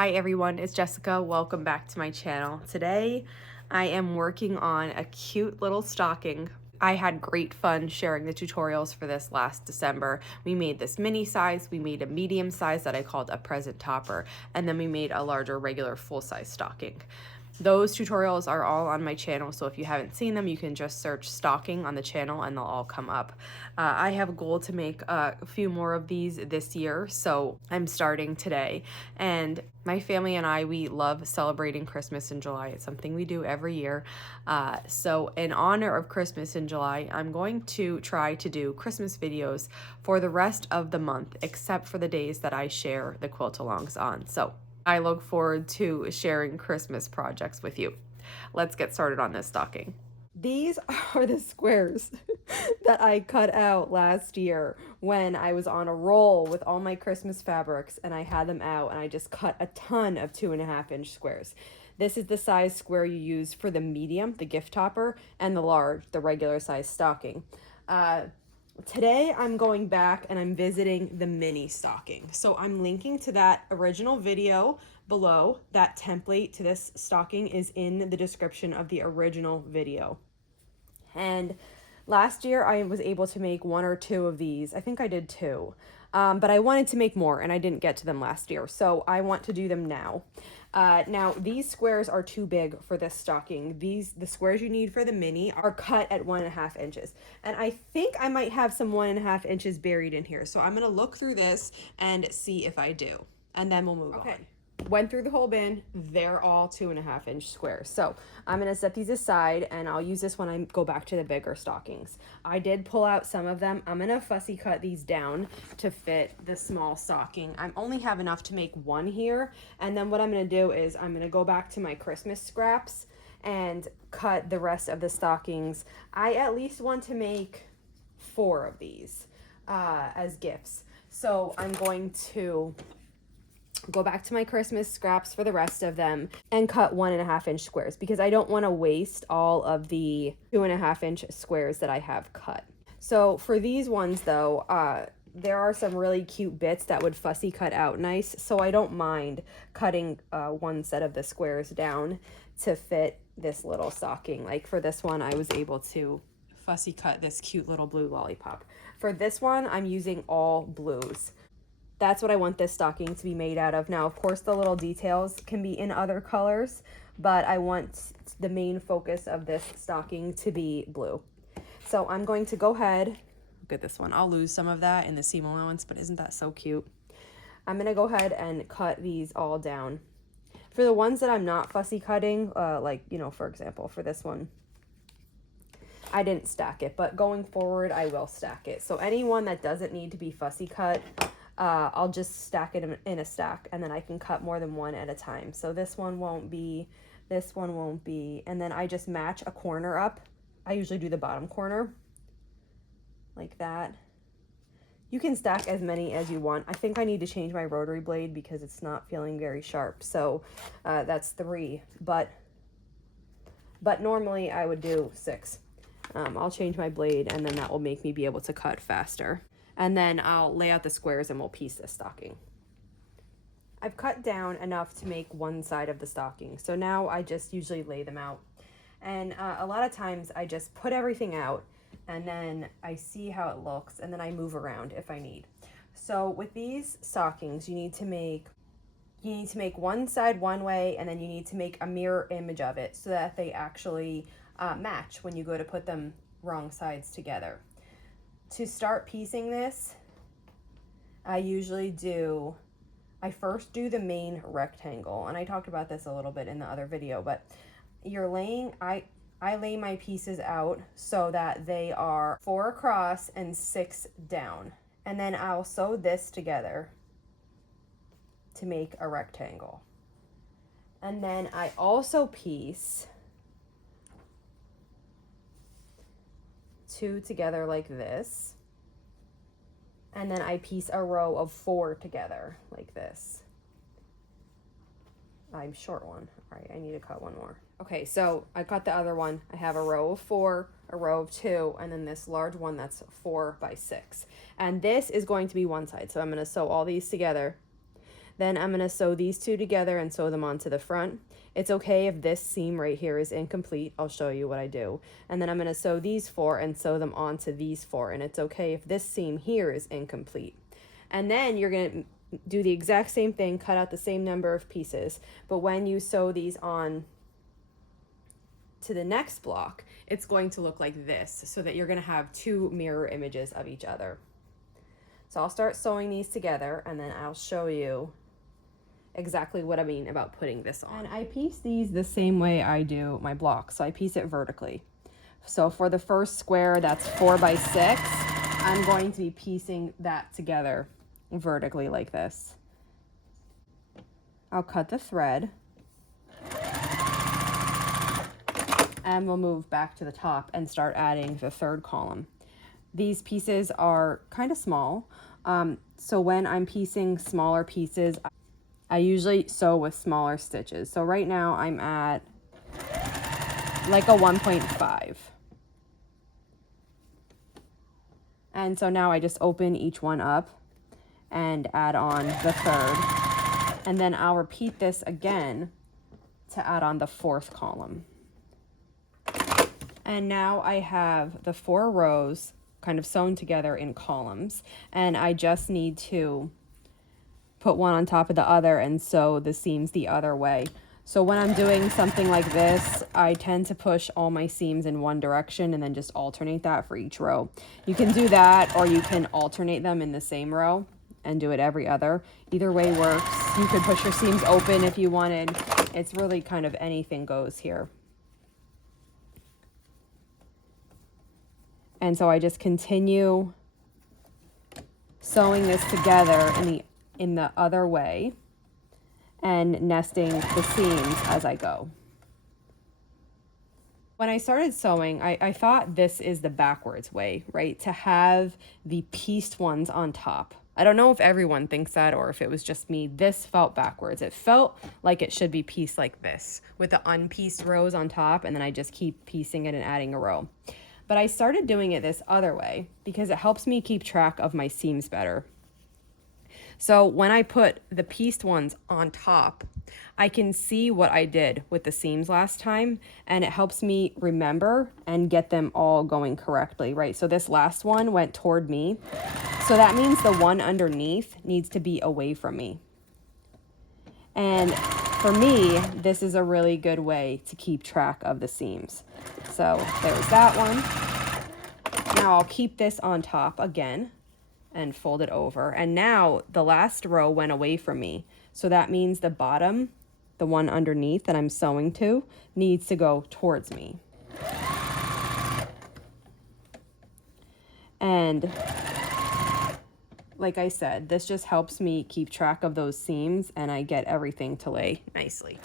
Hi everyone, it's Jessica. Welcome back to my channel. Today I am working on a cute little stocking. I had great fun sharing the tutorials for this last December. We made this mini size, we made a medium size that I called a present topper, and then we made a larger regular full size stocking. Those tutorials are all on my channel, so if you haven't seen them, you can just search stocking on the channel and they'll all come up. I have a goal to make a few more of these this year, so I'm starting today. And my family and I, we love celebrating Christmas in July. It's something we do every year. So in honor of Christmas in July, I'm going to try to do Christmas videos for the rest of the month, except for the days that I share the quilt-alongs on. So I look forward to sharing Christmas projects with you. Let's get started on this stocking. These are the squares that I cut out last year when I was on a roll with all my Christmas fabrics, and I had them out and I just cut a ton of 2.5-inch squares. This is the size square you use for the medium, the gift topper, and the large, the regular size stocking. Today I'm going back and I'm visiting the mini stocking. So I'm linking to that original video below. That template to this stocking is in the description of the original video. And last year I was able to make 1 or 2 of these. I think I did 2. But I wanted to make more and I didn't get to them last year. So I want to do them now. Now these squares are too big for this stocking. The squares you need for the mini are cut at 1.5 inches. And I think I might have some 1.5 inches buried in here. So I'm going to look through this and see if I do. And then we'll move on. Went through the whole bin. They're all 2.5-inch squares. So I'm going to set these aside and I'll use this when I go back to the bigger stockings. I did pull out some of them. I'm going to fussy cut these down to fit the small stocking. I only have enough to make one here. And then what I'm going to do is I'm going to go back to my Christmas scraps and cut the rest of the stockings. I at least want to make 4 of these as gifts. So I'm going to go back to my Christmas scraps for the rest of them and cut 1.5-inch squares because I don't want to waste all of the 2.5-inch squares that I have cut. So for these ones though, there are some really cute bits that would fussy cut out nice, so I don't mind cutting one set of the squares down to fit this little stocking. Like for this one, I was able to fussy cut this cute little blue lollipop. For this one, I'm using all blues. That's what I want this stocking to be made out of. Now, of course, the little details can be in other colors, but I want the main focus of this stocking to be blue. So I'm going to go ahead, look at this one. I'll lose some of that in the seam allowance, but isn't that so cute? I'm gonna go ahead and cut these all down. For the ones that I'm not fussy cutting, like, you know, for example, for this one, I didn't stack it, but going forward, I will stack it. So anyone that doesn't need to be fussy cut, I'll just stack it in a stack and then I can cut more than one at a time. So this one won't be, this one won't be, and then I just match a corner up. I usually do the bottom corner like that. You can stack as many as you want. I think I need to change my rotary blade because it's not feeling very sharp. So that's 3, but normally I would do 6. I'll change my blade and then that will make me be able to cut faster. And then I'll lay out the squares and we'll piece this stocking. I've cut down enough to make one side of the stocking. So now I just usually lay them out. And a lot of times I just put everything out and then I see how it looks and then I move around if I need. So with these stockings, you need to make one side one way and then you need to make a mirror image of it so that they actually match when you go to put them wrong sides together. To start piecing this, I first do the main rectangle, and I talked about this a little bit in the other video, but I lay my pieces out so that they are 4 across and 6 down, and then I'll sew this together to make a rectangle. And then I also piece 2 together like this, and then I piece a row of 4 together like this. I'm short one. All right, I need to cut one more. Okay, so I cut the other one. I have a row of 4, a row of 2, and then this large one that's 4 by 6. And this is going to be one side, so I'm going to sew all these together. Then I'm going to sew these two together and sew them onto the front. It's okay if this seam right here is incomplete. I'll show you what I do. And then I'm going to sew these 4 and sew them onto these 4. And it's okay if this seam here is incomplete. And then you're going to do the exact same thing, cut out the same number of pieces. But when you sew these on to the next block, it's going to look like this, so that you're going to have 2 mirror images of each other. So I'll start sewing these together, and then I'll show you exactly what I mean about putting this on. And I piece these the same way I do my block. So I piece it vertically. So for the first square, that's 4 by 6, I'm going to be piecing that together vertically like this. I'll cut the thread, and we'll move back to the top and start adding the third column. These pieces are kind of small, so when I'm piecing smaller pieces, I usually sew with smaller stitches. So right now I'm at like a 1.5. And so now I just open each one up and add on the third. And then I'll repeat this again to add on the 4th column. And now I have the 4 rows kind of sewn together in columns, and I just need to put one on top of the other and sew the seams the other way. So when I'm doing something like this, I tend to push all my seams in one direction and then just alternate that for each row. You can do that, or you can alternate them in the same row and do it every other. Either way works. You could push your seams open if you wanted. It's really kind of anything goes here. And so I just continue sewing this together in the other way and nesting the seams as I go. When I started sewing, I thought this is the backwards way, right? To have the pieced ones on top. I don't know if everyone thinks that or if it was just me. This felt backwards. It felt like it should be pieced like this, with the unpieced rows on top, and then I just keep piecing it and adding a row. But I started doing it this other way because it helps me keep track of my seams better. So when I put the pieced ones on top, I can see what I did with the seams last time, and it helps me remember and get them all going correctly, right? So this last one went toward me. So that means the one underneath needs to be away from me. And for me, this is a really good way to keep track of the seams. So there's that one. Now I'll keep this on top again and fold it over. And now the last row went away from me. So that means the bottom, the one underneath that I'm sewing to, needs to go towards me. And like I said, this just helps me keep track of those seams, and I get everything to lay nicely.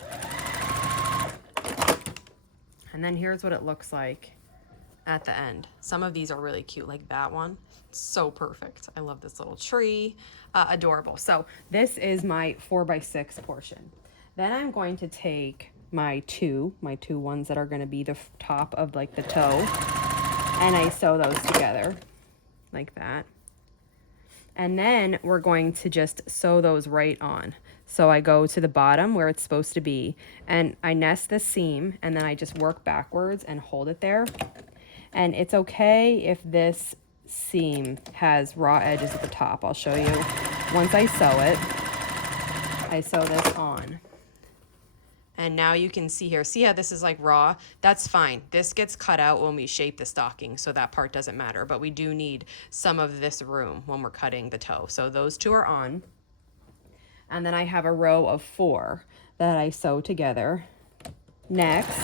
And then here's what it looks like at the end. Some of these are really cute, like that one. So perfect. I love this little tree. Adorable. So this is my 4 by 6 portion. Then I'm going to take my two ones that are going to be the top of like the toe, and I sew those together like that. And then we're going to just sew those right on. So I go to the bottom where it's supposed to be, and I nest the seam, and then I just work backwards and hold it there. And it's okay if this seam has raw edges at the top. I'll show you. Once I sew it, I sew this on. And now you can see here, see how this is like raw? That's fine. This gets cut out when we shape the stocking, so that part doesn't matter. But we do need some of this room when we're cutting the toe. So those two are on. And then I have a row of 4 that I sew together. Next,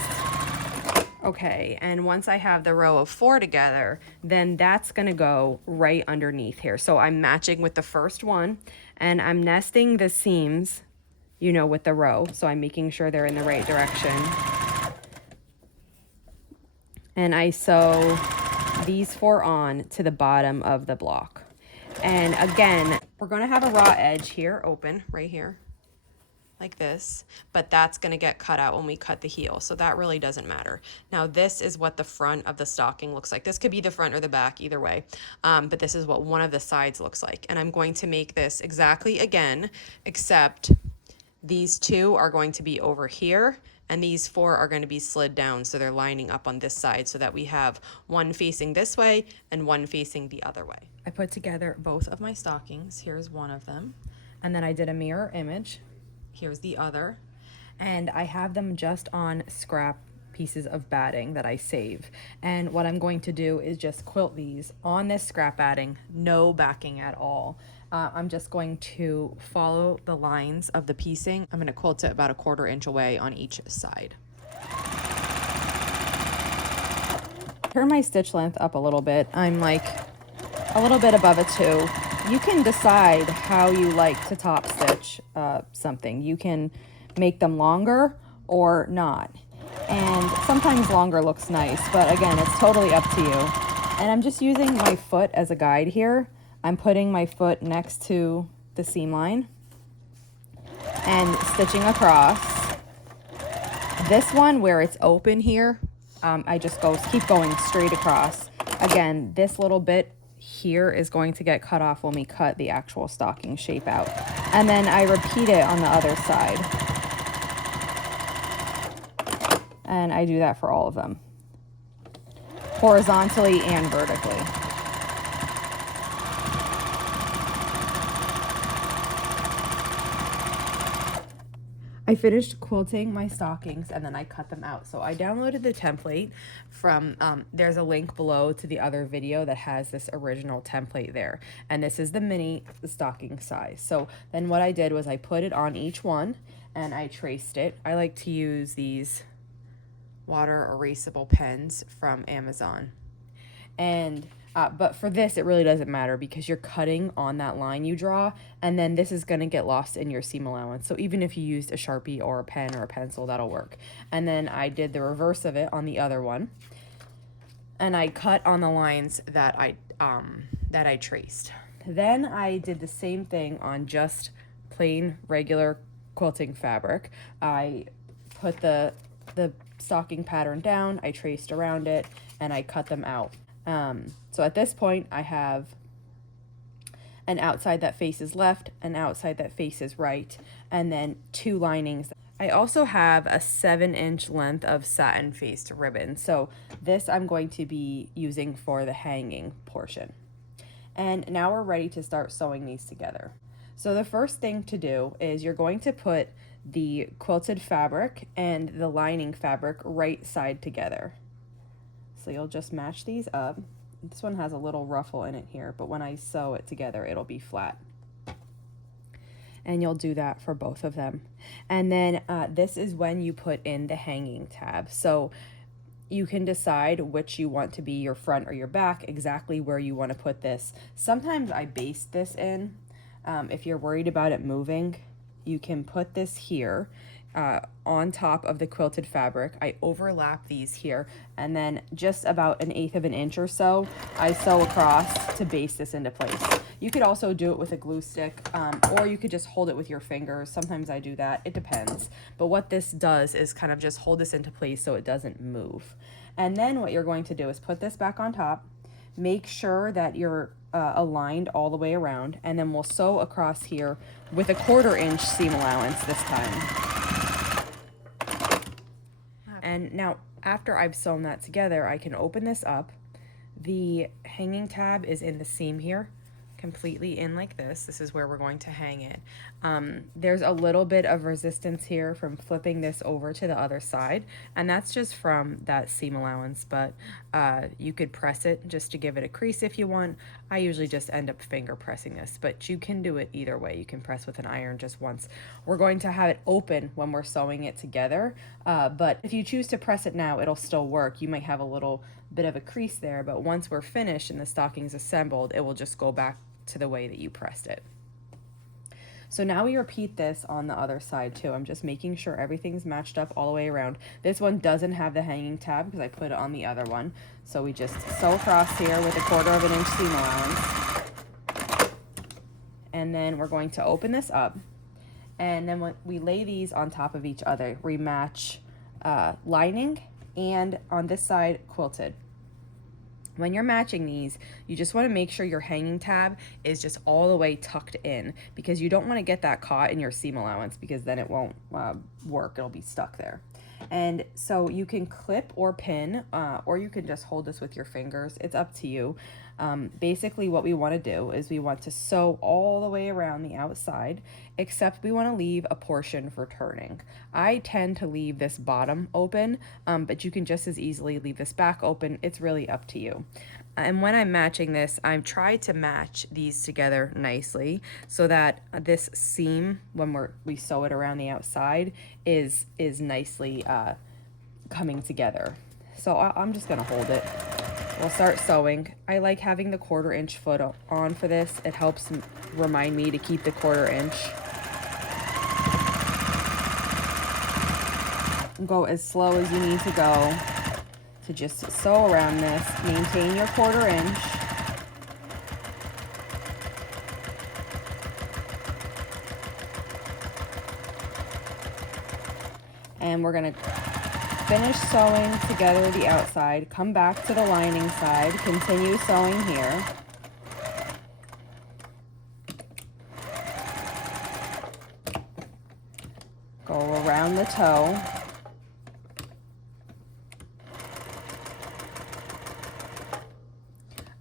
okay, and once I have the row of 4 together, then that's gonna go right underneath here. So I'm matching with the first one, and I'm nesting the seams, you know, with the row. So I'm making sure they're in the right direction. And I sew these 4 on to the bottom of the block. And again, we're gonna have a raw edge here, open, right here. like this, but that's gonna get cut out when we cut the heel, so that really doesn't matter. Now this is what the front of the stocking looks like. This could be the front or the back, either way, but this is what one of the sides looks like. And I'm going to make this exactly again, except these two are going to be over here, and these four are going to be slid down, so they're lining up on this side so that we have one facing this way and one facing the other way. I put together both of my stockings. Here's one of them. And then I did a mirror image. Here's the other. And I have them just on scrap pieces of batting that I save. And what I'm going to do is just quilt these on this scrap batting, no backing at all. I'm just going to follow the lines of the piecing. I'm going to quilt it about 1/4 inch away on each side. Turn my stitch length up a little bit. I'm like a little bit above a 2. You can decide how you like to top stitch something. You can make them longer or not. And sometimes longer looks nice, but again, it's totally up to you. And I'm just using my foot as a guide here. I'm putting my foot next to the seam line and stitching across. This one where it's open here, I just keep going straight across. Again, this little bit here is going to get cut off when we cut the actual stocking shape out. And then I repeat it on the other side. And I do that for all of them, horizontally and vertically. I finished quilting my stockings and then I cut them out. So I downloaded the template from, there's a link below to the other video that has this original template there. And this is the mini stocking size. So then what I did was I put it on each one and I traced it. I like to use these water erasable pens from Amazon. And but for this, it really doesn't matter because you're cutting on that line you draw, and then this is going to get lost in your seam allowance. So even if you used a Sharpie or a pen or a pencil, that'll work. And then I did the reverse of it on the other one, and I cut on the lines that I traced. Then I did the same thing on just plain regular quilting fabric. I put the stocking pattern down, I traced around it, and I cut them out. So at this point I have an outside that faces left, an outside that faces right, and then 2 linings. I also have a 7-inch length of satin faced ribbon. So this I'm going to be using for the hanging portion. And now we're ready to start sewing these together. So the first thing to do is you're going to put the quilted fabric and the lining fabric right side together. So you'll just match these up. This one has a little ruffle in it here, but when I sew it together, it'll be flat. And you'll do that for both of them. And then this is when you put in the hanging tab. So you can decide which you want to be your front or your back, exactly where you want to put this. Sometimes I baste this in. If you're worried about it moving, you can put this here on top of the quilted fabric. I overlap these here, and then just about 1/8 of an inch or so, I sew across to baste this into place. You could also do it with a glue stick, or you could just hold it with your fingers. Sometimes I do that, it depends. But what this does is kind of just hold this into place so it doesn't move. And then what you're going to do is put this back on top, make sure that you're aligned all the way around, and then we'll sew across here with a 1/4 inch seam allowance this time. And now after I've sewn that together, I can open this up. The hanging tab is in the seam here, completely in like this. This is where we're going to hang it. There's a little bit of resistance here from flipping this over to the other side, and that's just from that seam allowance, but you could press it just to give it a crease if you want. I usually just end up finger pressing this, but you can do it either way. You can press with an iron just once. We're going to have it open when we're sewing it together, but if you choose to press it now, it'll still work. You might have a little bit of a crease there, but once we're finished and the stocking's assembled, it will just go back to the way that you pressed it. So now we repeat this on the other side too. I'm just making sure everything's matched up all the way around. This one doesn't have the hanging tab because I put it on the other one. So we just sew across here with a 1/4 inch seam allowance. And then we're going to open this up, And then when we lay these on top of each other, we match lining and on this side quilted. When you're matching these, you just want to make sure your hanging tab is just all the way tucked in, because you don't want to get that caught in your seam allowance, because then it won't work. It'll be stuck there. And so you can clip or pin, or you can just hold this with your fingers. It's up to you. Basically what we want to do is we want to sew all the way around the outside, except we want to leave a portion for turning. I tend to leave this bottom open, but you can just as easily leave this back open. It's really up to you. And when I'm matching this, I've tried to match these together nicely so that this seam, when we sew it around the outside, is nicely coming together. So I'm just gonna hold it. We'll start sewing. I like having the 1/4 inch foot on for this. It helps remind me to keep the 1/4 inch. Go as slow as you need to go to just sew around this. Maintain your 1/4 inch. And we're gonna finish sewing together the outside, come back to the lining side, continue sewing here. Go around the toe.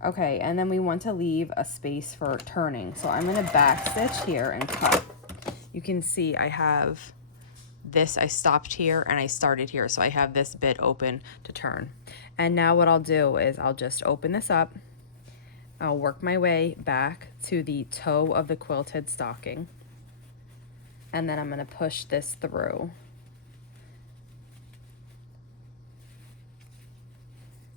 Okay, and then we want to leave a space for turning. So I'm gonna back stitch here and cut. You can see I have this, I stopped here and I started here, so I have this bit open to turn. And now what I'll do is I'll just open this up. I'll work my way back to the toe of the quilted stocking, and then I'm going to push this through.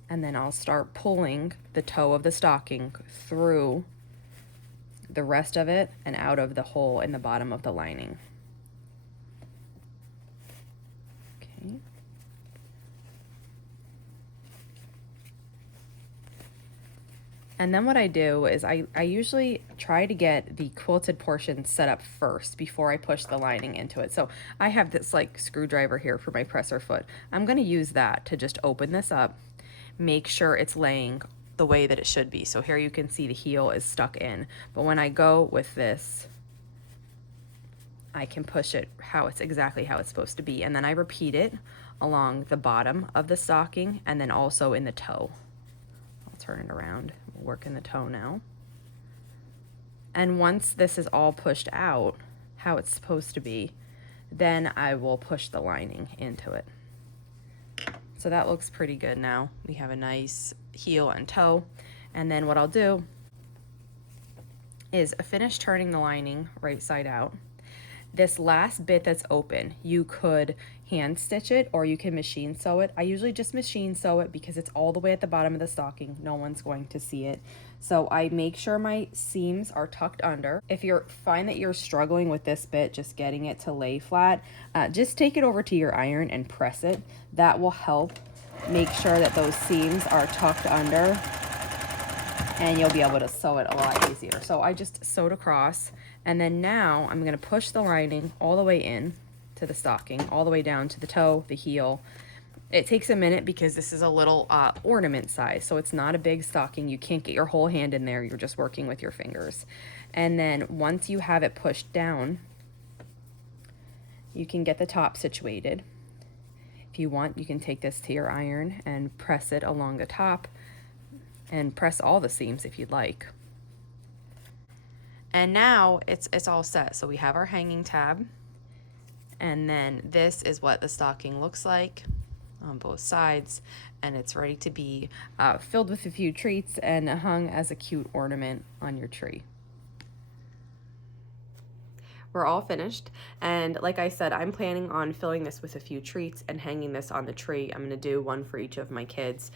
And then I'll start pulling the toe of the stocking through the rest of it and out of the hole in the bottom of the lining. And then what I do is I usually try to get the quilted portion set up first before I push the lining into it. So I have this like screwdriver here for my presser foot. I'm going to use that to just open this up, make sure it's laying the way that it should be. So here you can see the heel is stuck in, but when I go with this, I can push it exactly how it's supposed to be. And then I repeat it along the bottom of the stocking and then also in the toe. I'll turn it around. We'll work in the toe now. And once this is all pushed out how it's supposed to be, then I will push the lining into it. So that looks pretty good now. We have a nice heel and toe. And then what I'll do is finish turning the lining right side out. This last bit that's open, you could hand stitch it or you can machine sew it. I usually just machine sew it because it's all the way at the bottom of the stocking. No one's going to see it. So I make sure my seams are tucked under. If you find that you're struggling with this bit, just getting it to lay flat, just take it over to your iron and press it. That will help make sure that those seams are tucked under, and you'll be able to sew it a lot easier. So I just sewed across, and then now I'm gonna push the lining all the way in to the stocking, all the way down to the toe, the heel. It takes a minute because this is a little ornament size, so it's not a big stocking. You can't get your whole hand in there. You're just working with your fingers. And then once you have it pushed down, you can get the top situated. If you want, you can take this to your iron and press it along the top and press all the seams if you'd like. And now it's all set. So we have our hanging tab, and then this is what the stocking looks like on both sides, and it's ready to be filled with a few treats and hung as a cute ornament on your tree. We're all finished, and like I said, I'm planning on filling this with a few treats and hanging this on the tree. I'm gonna do one for each of my kids.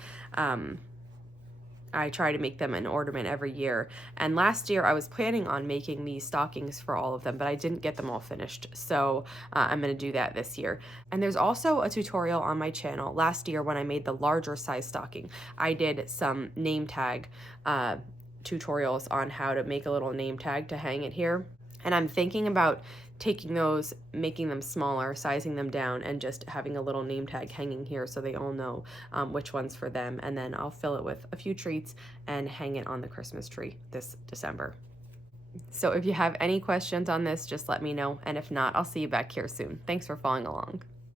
I try to make them an ornament every year, and last year I was planning on making these stockings for all of them, but I didn't get them all finished, so I'm going to do that this year. And there's also a tutorial on my channel. Last year when I made the larger size stocking, I did some name tag tutorials on how to make a little name tag to hang it here, and I'm thinking about taking those, making them smaller, sizing them down, and just having a little name tag hanging here so they all know which one's for them. And then I'll fill it with a few treats and hang it on the Christmas tree this December. So if you have any questions on this, just let me know. And if not, I'll see you back here soon. Thanks for following along.